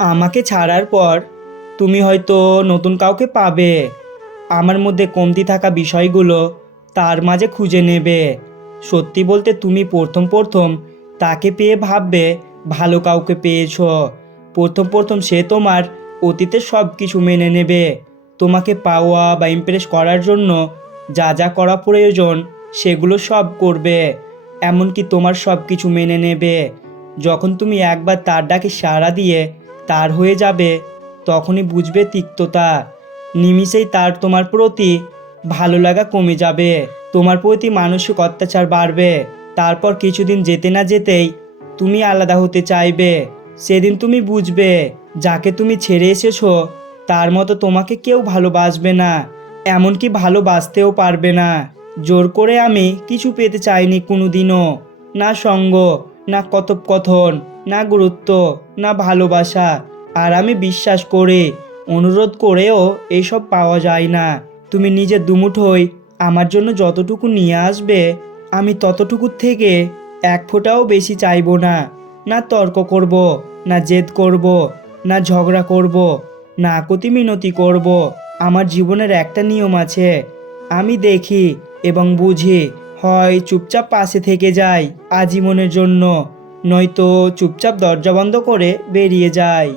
আমাকে ছাড়ার পর তুমি হয়তো নতুন কাউকে পাবে। আমার মধ্যে কমতি থাকা বিষয়গুলো তার মাঝে খুঁজে নেবে। সত্যি বলতে তুমি প্রথম প্রথম তাকে পেয়ে ভাববে ভালো কাউকে পেয়েছো। প্রথম প্রথম সে তোমার অতীতের সব কিছু মেনে নেবে। তোমাকে পাওয়া বা ইমপ্রেস করার জন্য যা যা করা প্রয়োজন সেগুলো সব করবে। এমনকি তোমার সব কিছু মেনে নেবে। যখন তুমি একবার তার ডাকে সাড়া দিয়ে তার হয়ে যাবে, তখনই বুঝবে তিক্ততা। নিমিষেই তার তোমার প্রতি ভালো লাগা কমে যাবে, তোমার প্রতি মানসিক অত্যাচার বাড়বে। তারপর কিছুদিন যেতে না যেতেই তুমি আলাদা হতে চাইবে। সেদিন তুমি বুঝবে যাকে তুমি ছেড়ে এসেছো তার মতো তোমাকে কেউ ভালোবাসবে না, এমনকি ভালোবাসতেও পারবে না। জোর করে আমি কিছু পেতে চাইনি কোনোদিনও। না সঙ্গ, না কথোপকথন, না গুরুত্ব, না ভালোবাসা। আর আমি বিশ্বাস করি অনুরোধ করেও এইসব পাওয়া যায় না। তুমি নিজের দুমুঠোয় আমার জন্য যতটুকু নিয়ে আসবে, আমি ততটুকুর থেকে এক ফোঁটাও বেশি চাইবো না। না তর্ক করব, না জেদ করব, না ঝগড়া করব, না আকুতি মিনতি করব। আমার জীবনের একটা নিয়ম আছে, আমি দেখি এবং বুঝি। হয় চুপচাপ পাশে থেকে যাই আজীবনের জন্য, নয়তো চুপচাপ দরজা বন্ধ করে বেরিয়ে যাই।